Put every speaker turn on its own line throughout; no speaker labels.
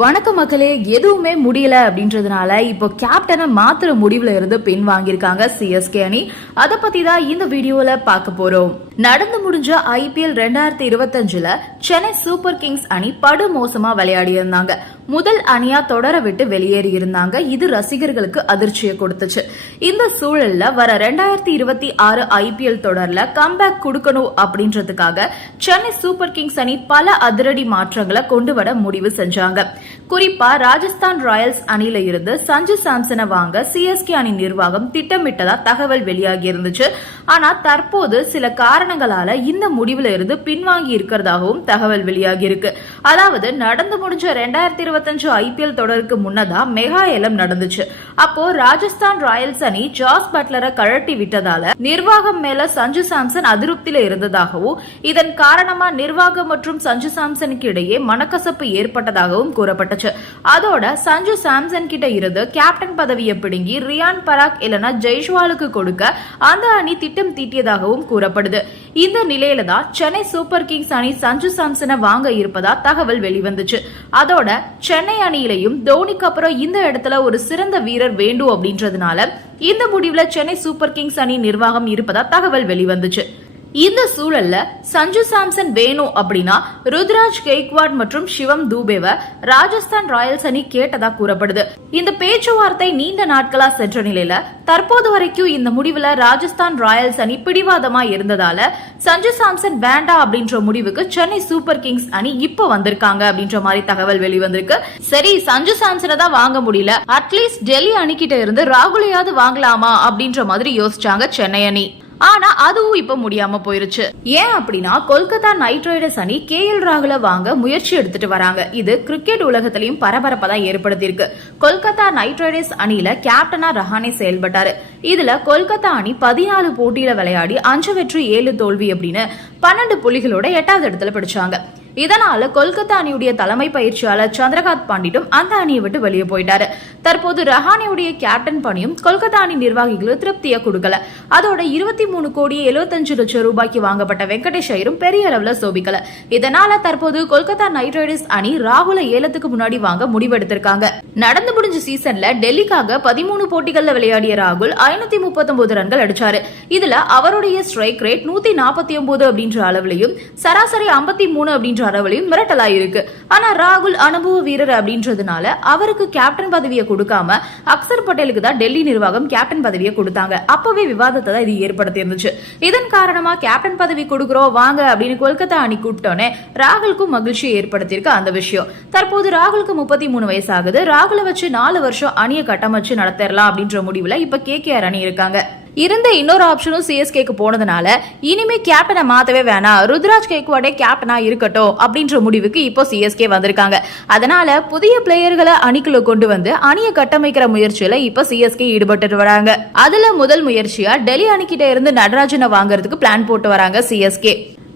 வணக்க மக்களே எதுவுமே முடியல அப்படின்றதுனால இப்போ கேப்டனை மாத்திர முடிவுல இருந்து பின் வாங்கியிருக்காங்க சிஎஸ்கே அணி. அதை பத்தி தான் இந்த வீடியோல பார்க்க போறோம். நடந்து முடிஞ்ச ஐபிஎல் ரெண்டாயிரத்தி இருபத்தஞ்சுல சென்னை சூப்பர் கிங்ஸ் அணி படு மோசமா விளையாடி இருந்தாங்க. முதல் அணியா தொடர விட்டு வெளியேறி இருந்தாங்க. இது ரசிகர்களுக்கு அதிர்ச்சியை கொடுத்துச்சு. இந்த சூழல்ல வர ரெண்டாயிரத்தி இருபத்தி ஆறு ஐபிஎல் தொடர்ல கம்பேக் கொடுக்கணும் அப்படின்றதுக்காக சென்னை சூப்பர் கிங்ஸ் அணி பல அதிரடி மாற்றங்களை கொண்டு வர முடிவு செஞ்சாங்க. குறிப்பா ராஜஸ்தான் ராயல்ஸ் அணியில இருந்து சஞ்சு சாம்சனை வாங்க சிஎஸ்கே அணி நிர்வாகம் திட்டமிட்டதா தகவல் வெளியாகி இருந்துச்சு. ஆனா தற்போது சில காரணங்களால இந்த முடிவுல இருந்து பின்வாங்கி இருக்கிறதாகவும் தகவல் வெளியாகி இருக்கு. அதாவது நடந்து முடிஞ்ச ரெண்டாயிரத்தி இருபத்தஞ்சு ஐபிஎல் தொடருக்கு முன்னதா மெகா ஏலம் நடந்துச்சு. அப்போ ராஜஸ்தான் ராயல்ஸ் அணி ஜாஸ் பட்லரை கழட்டி விட்டதால நிர்வாகம் மேல சஞ்சு சாம்சன் அதிருப்தியில இருந்ததாகவும் இதன் காரணமா நிர்வாகம் மற்றும் சஞ்சு சாம்சனுக்கு இடையே மனக்கசப்பு ஏற்பட்டதாகவும் கூறப்பட்டுச்சு. அதோட சஞ்சு சாம்சன் கிட்ட இருந்து கேப்டன் பதவியை பிடுங்கி ரியான் பராக் இல்லனா ஜெய்ஷ்வாலுக்கு கொடுக்க அந்த அணி திட்டம் தீட்டியதாகவும் கூறப்படுது. இந்த நிலையில தான் சென்னை சூப்பர் கிங்ஸ் அணி சஞ்சு சாம்சனை வாங்க இருப்பதா தகவல் வெளிவந்துச்சு. அதோட சென்னை அணியிலையும் தோனிக்கு அப்புறம் இந்த இடத்துல ஒரு சிறந்த வீரர் வேண்டும் அப்படின்றதுனால இந்த முடிவுல சென்னை சூப்பர் கிங்ஸ் அணி நிர்வாகம் இருப்பதா தகவல் வெளிவந்துச்சு. இந்த சூழல்ல சஞ்சு சாம்சன் வேணும் அப்படின்னா ருத்ராஜ் கெய்க்வாட் மற்றும் சிவம் தூபேவை ராஜஸ்தான் ராயல்ஸ் அணி கேட்டதா கூறப்படுது. இந்த பேச்சுவார்த்தை நீண்ட நாட்களா சென்ற நிலையில தற்போது வரைக்கும் இந்த முடிவுல ராஜஸ்தான் ராயல்ஸ் அணி பிடிவாதமா இருந்ததால சஞ்சு சாம்சன் வேண்டாம் அப்படின்ற முடிவுக்கு சென்னை சூப்பர் கிங்ஸ் அணி இப்போ வந்திருக்காங்க அப்படின்ற மாதிரி தகவல் வெளிவந்திருக்கு. சரி சஞ்சு சாம்சனை தான் வாங்க முடியல. அட்லீஸ்ட் டெல்லி அணிக்கிட்ட இருந்து ராகுலையாவது வாங்கலாமா அப்படின்ற மாதிரி யோசிச்சாங்க சென்னை அணி. ஆனா அதுவும் இப்ப முடியாம போயிருச்சு. ஏன் அப்படின்னா கொல்கத்தா நைட் ரைடர்ஸ் அணி கே எல் ராகுல வாங்க முயற்சி எடுத்துட்டு வராங்க. இது கிரிக்கெட் உலகத்திலையும் பரபரப்பை தான் ஏற்படுத்தியிருக்கு. கொல்கத்தா நைட் ரைடர்ஸ் அணியில கேப்டனா ரஹானே செயல்பட்டாரு. இதுல கொல்கத்தா அணி பதினாலு போட்டியில விளையாடி அஞ்சு வெற்றி ஏழு தோல்வி அப்படின்னு பன்னெண்டு புள்ளிகளோட எட்டாவது இடத்துல பிடிச்சாங்க. இதனால கொல்கத்தா அணியுடைய தலைமை பயிற்சியாளர் சந்திரகாந்த் பாண்டிட்டும் அந்த அணியை விட்டு வெளியே போயிட்டாரு. தற்போது ரஹானியுடைய கேப்டன் பணியும் கொல்கத்தா அணி நிர்வாகிகளுக்கு திருப்தியை கொடுக்கல. அதோட இருபத்தி மூணு கோடி எழுபத்தஞ்சு லட்சம் ரூபாய்க்கு வாங்கப்பட்ட வெங்கடேஷ் ஐயரும் பெரிய அளவுல சோபிக்கல. இதனால தற்போது கொல்கத்தா நைட் ரைடர்ஸ் அணி ராகுல ஏலத்துக்கு முன்னாடி வாங்க முடிவெடுத்திருக்காங்க. நடந்து முடிஞ்ச சீசன்ல டெல்லிக்காக பதிமூணு போட்டிகள்ல விளையாடிய ராகுல் ஐநூத்தி முப்பத்தொன்பது ரன்கள் அடிச்சாரு. இதுல அவருடைய ஸ்ட்ரைக் ரேட் நூத்தி நாற்பத்தி ஒன்பது அப்படின்ற அளவுலையும் சராசரி ஐம்பத்தி மூணு அப்படின்ற அளவுலையும் மிரட்டலாயிருக்கு. ஆனா ராகுல் அனுபவ வீரர் அப்படின்றதுனால அவருக்கு கேப்டன் பதவியை கொடுக்காம அக்சர் பட்டேலுக்கு தான் டெல்லி நிர்வாகம் கேப்டன் பதவியை கொடுத்தாங்க. அப்பவே விவாதத்தை தான் இது ஏற்படுத்தி இருந்துச்சு இதன் காரணமா கேப்டன் பதவி கொடுக்குறோம் வாங்க அப்படின்னு கொல்கத்தா அணி கூப்பிட்டோன்னே ராகுலுக்கும் மகிழ்ச்சியை ஏற்படுத்தியிருக்கு அந்த விஷயம். தற்போது ராகுலுக்கு முப்பத்தி மூணு வயசு ஆகுது ராகுலை வச்சு நாலு வருஷம் அணியை கட்டமைச்சு நடத்திடலாம் அப்படின்ற முடிவுல இப்ப கே கே ஆர் அணி இருக்காங்க. இருந்த இன்னொரு ஆப்ஷனும் சிஎஸ்கேக்கு போனதுனால இனிமே கேப்டனை மாத்தவே வேணாம். ருத்ராஜ் கேக்வாடே கேப்டனா இருக்கட்டும் அப்படின்ற முடிவுக்கு இப்போ சிஎஸ்கே வந்திருக்காங்க. அதனால புதிய பிளேயர்களை அணிக்குள்ள கொண்டு வந்து அணியை கட்டமைக்கிற முயற்சியில இப்போ சிஎஸ்கே ஈடுபட்டு வராங்க. அதுல முதல் முயற்சியா டெல்லி அணிக்கிட்ட இருந்து நடராஜனை வாங்குறதுக்கு பிளான் போட்டு வராங்க சிஎஸ்கே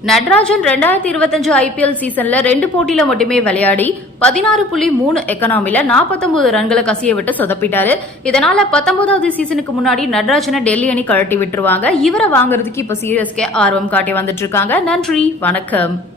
நட்ராஜன் ரெண்டாயிரத்தி இருபத்தஞ்சு ஐபிஎல் சீசன்ல ரெண்டு போட்டியில மட்டுமே விளையாடி பதினாறு புள்ளி மூணு எக்கனாமில நாற்பத்தொன்பது ரன்களை கசிய விட்டு சொதப்பிட்டாரு. இதனால பத்தொன்பதாவது சீசனுக்கு முன்னாடி நட்ராஜனை டெல்லி அணி கழட்டி விட்டுருவாங்க. இவரை வாங்குறதுக்கு இப்ப சீரியஸ்கே ஆர்வம் காட்டி வந்துட்டு இருக்காங்க. நன்றி. வணக்கம்.